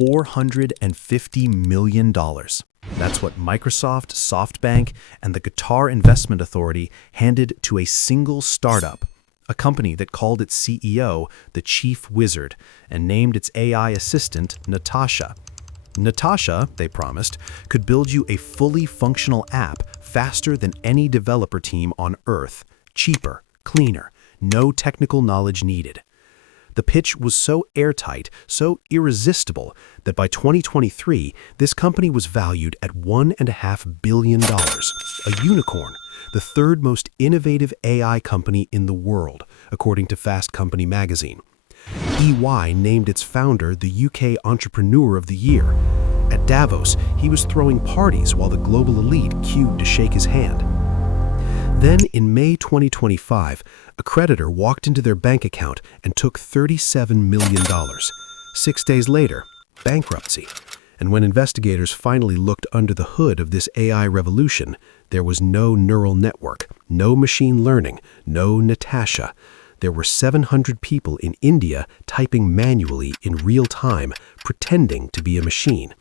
$450 million. That's what Microsoft, SoftBank, and the Qatar Investment Authority handed to a single startup, a company that called its CEO the Chief Wizard and named its AI assistant Natasha. Natasha, they promised, could build you a fully functional app faster than any developer team on Earth, cheaper, cleaner, no technical knowledge needed. The pitch was so airtight, so irresistible, that by 2023, this company was valued at $1.5 billion, a unicorn, the third most innovative AI company in the world, according to Fast Company magazine. EY named its founder the UK Entrepreneur of the Year. At Davos, he was throwing parties while the global elite queued to shake his hand. Then, in May 2025, a creditor walked into their bank account and took $37 million. 6 days later, bankruptcy. And when investigators finally looked under the hood of this AI revolution, there was no neural network, no machine learning, no Natasha. There were 700 people in India typing manually in real time, pretending to be a machine.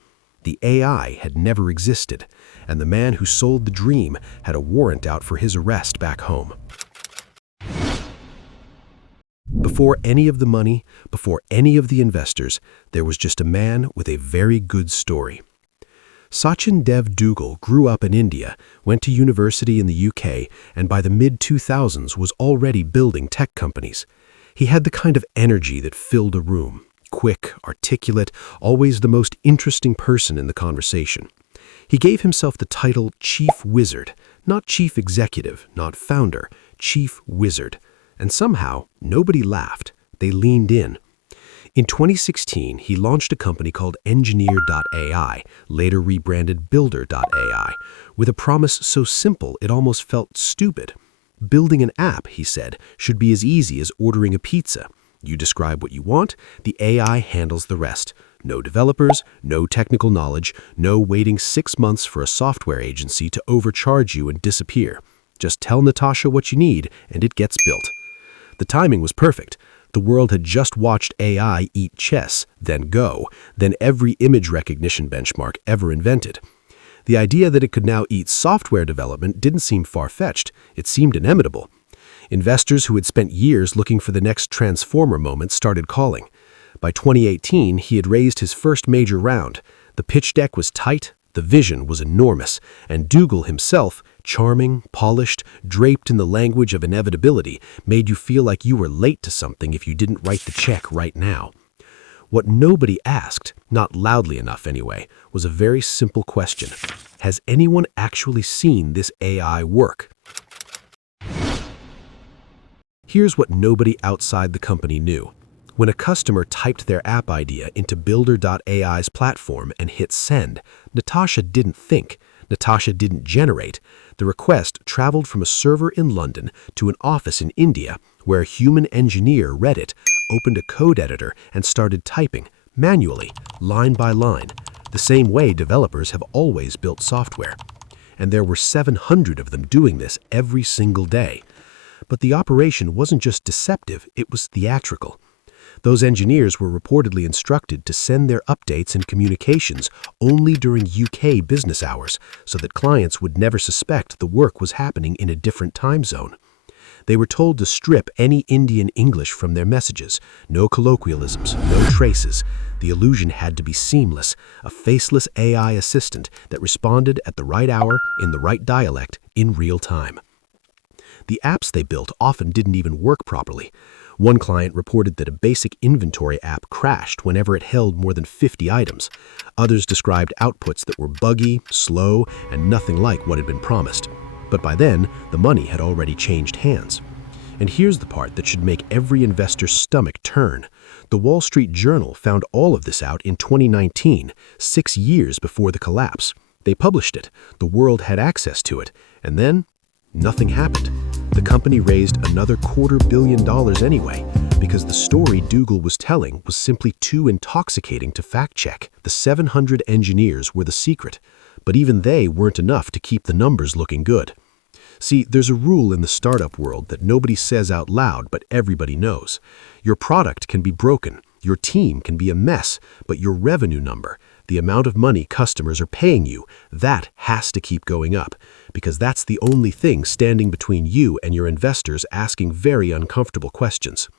The AI had never existed, and the man who sold the dream had a warrant out for his arrest back home. Before any of the money, before any of the investors, there was just a man with a very good story. Sachin Dev Duggal grew up in India, went to university in the UK, and by the mid-2000s was already building tech companies. He had the kind of energy that filled a room. Quick, articulate, always the most interesting person in the conversation. He gave himself the title Chief Wizard, not Chief Executive, not Founder, Chief Wizard. And somehow, nobody laughed. They leaned in. In 2016, he launched a company called Engineer.ai, later rebranded Builder.ai, with a promise so simple it almost felt stupid. Building an app, he said, should be as easy as ordering a pizza. You describe what you want, the AI handles the rest. No developers, no technical knowledge, no waiting 6 months for a software agency to overcharge you and disappear. Just tell Natasha what you need, and it gets built. The timing was perfect. The world had just watched AI eat chess, then Go, then every image recognition benchmark ever invented. The idea that it could now eat software development didn't seem far-fetched. It seemed inevitable. Investors who had spent years looking for the next transformer moment started calling. By 2018, he had raised his first major round. The pitch deck was tight, the vision was enormous, and Duggal himself, charming, polished, draped in the language of inevitability, made you feel like you were late to something if you didn't write the check right now. What nobody asked, not loudly enough anyway, was a very simple question. Has anyone actually seen this AI work? Here's what nobody outside the company knew. When a customer typed their app idea into Builder.ai's platform and hit send, Natasha didn't think. Natasha didn't generate. The request traveled from a server in London to an office in India, where a human engineer read it, opened a code editor, and started typing, manually, line by line, the same way developers have always built software. And there were 700 of them doing this every single day. But the operation wasn't just deceptive, it was theatrical. Those engineers were reportedly instructed to send their updates and communications only during UK business hours so that clients would never suspect the work was happening in a different time zone. They were told to strip any Indian English from their messages, no colloquialisms, no traces. The illusion had to be seamless, a faceless AI assistant that responded at the right hour, in the right dialect, in real time. The apps they built often didn't even work properly. One client reported that a basic inventory app crashed whenever it held more than 50 items. Others described outputs that were buggy, slow, and nothing like what had been promised. But by then, the money had already changed hands. And here's the part that should make every investor's stomach turn. The Wall Street Journal found all of this out in 2019, 6 years before the collapse. They published it. The world had access to it. And then, nothing happened. The company raised another $250 million anyway, because the story Duggal was telling was simply too intoxicating to fact-check. The 700 engineers were the secret, but even they weren't enough to keep the numbers looking good. See, there's a rule in the startup world that nobody says out loud, but everybody knows. Your product can be broken, Your team can be a mess, but your revenue number, the amount of money customers are paying you, that has to keep going up, because that's the only thing standing between you and your investors asking very uncomfortable questions.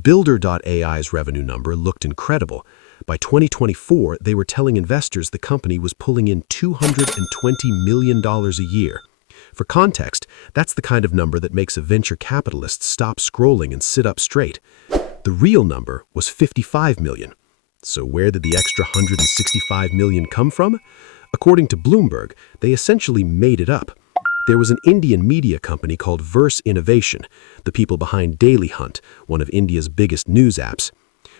Builder.ai's revenue number looked incredible. By 2024, they were telling investors the company was pulling in $220 million a year. For context, that's the kind of number that makes a venture capitalist stop scrolling and sit up straight. The real number was $55 million. So where did the extra $165 million come from? According to Bloomberg, they essentially made it up. There was an Indian media company called Verse Innovation, the people behind Daily Hunt, one of India's biggest news apps.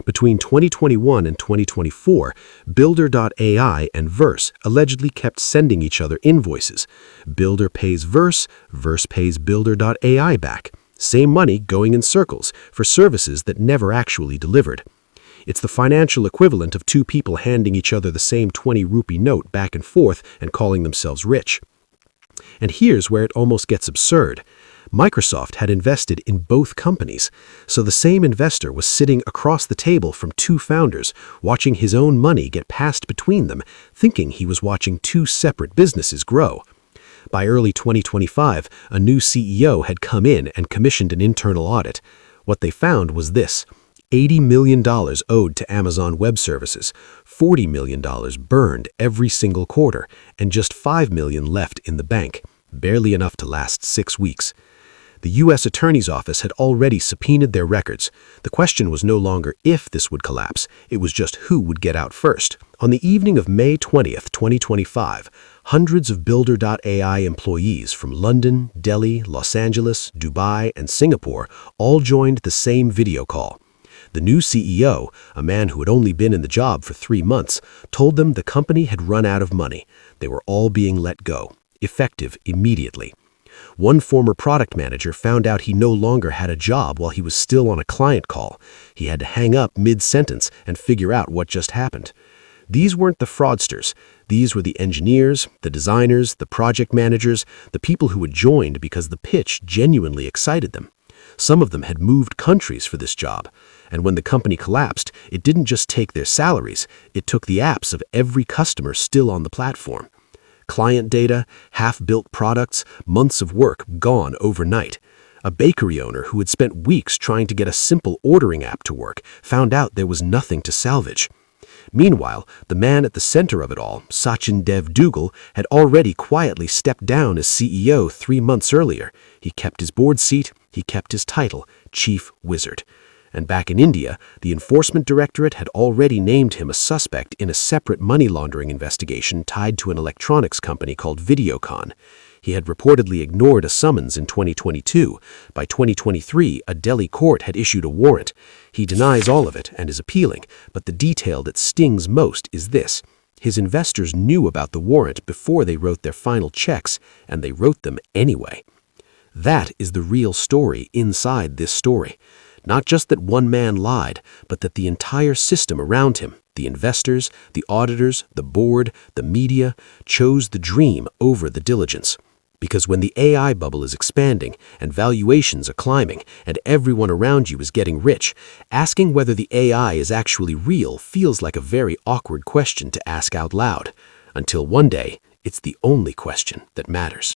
Between 2021 and 2024, Builder.ai and Verse allegedly kept sending each other invoices. Builder pays Verse, Verse pays Builder.ai back. Same money going in circles for services that never actually delivered. It's the financial equivalent of two people handing each other the same 20 rupee note back and forth and calling themselves rich. And here's where it almost gets absurd. Microsoft had invested in both companies, so the same investor was sitting across the table from two founders, watching his own money get passed between them, thinking he was watching two separate businesses grow. By early 2025, a new CEO had come in and commissioned an internal audit. What they found was this: $80 million owed to Amazon Web Services, $40 million burned every single quarter, and just $5 million left in the bank, barely enough to last 6 weeks. The U.S. Attorney's Office had already subpoenaed their records. The question was no longer if this would collapse, it was just who would get out first. On the evening of May 20th, 2025, hundreds of Builder.ai employees from London, Delhi, Los Angeles, Dubai, and Singapore all joined the same video call. The new CEO, a man who had only been in the job for 3 months, told them the company had run out of money. They were all being let go, effective immediately. One former product manager found out he no longer had a job while he was still on a client call. He had to hang up mid-sentence and figure out what just happened. These weren't the fraudsters. These were the engineers, the designers, the project managers, the people who had joined because the pitch genuinely excited them. Some of them had moved countries for this job. And when the company collapsed, it didn't just take their salaries, it took the apps of every customer still on the platform. Client data, half-built products, months of work gone overnight. A bakery owner who had spent weeks trying to get a simple ordering app to work found out there was nothing to salvage. Meanwhile, the man at the center of it all, Sachin Dev Duggal, had already quietly stepped down as CEO 3 months earlier. He kept his board seat, he kept his title, Chief Wizard. And back in India, the Enforcement Directorate had already named him a suspect in a separate money laundering investigation tied to an electronics company called Videocon. He had reportedly ignored a summons in 2022. By 2023, a Delhi court had issued a warrant. He denies all of it and is appealing, but the detail that stings most is this: his investors knew about the warrant before they wrote their final checks, and they wrote them anyway. That is the real story inside this story. Not just that one man lied, but that the entire system around him, the investors, the auditors, the board, the media, chose the dream over the diligence. Because when the AI bubble is expanding and valuations are climbing and everyone around you is getting rich, asking whether the AI is actually real feels like a very awkward question to ask out loud. Until one day, it's the only question that matters.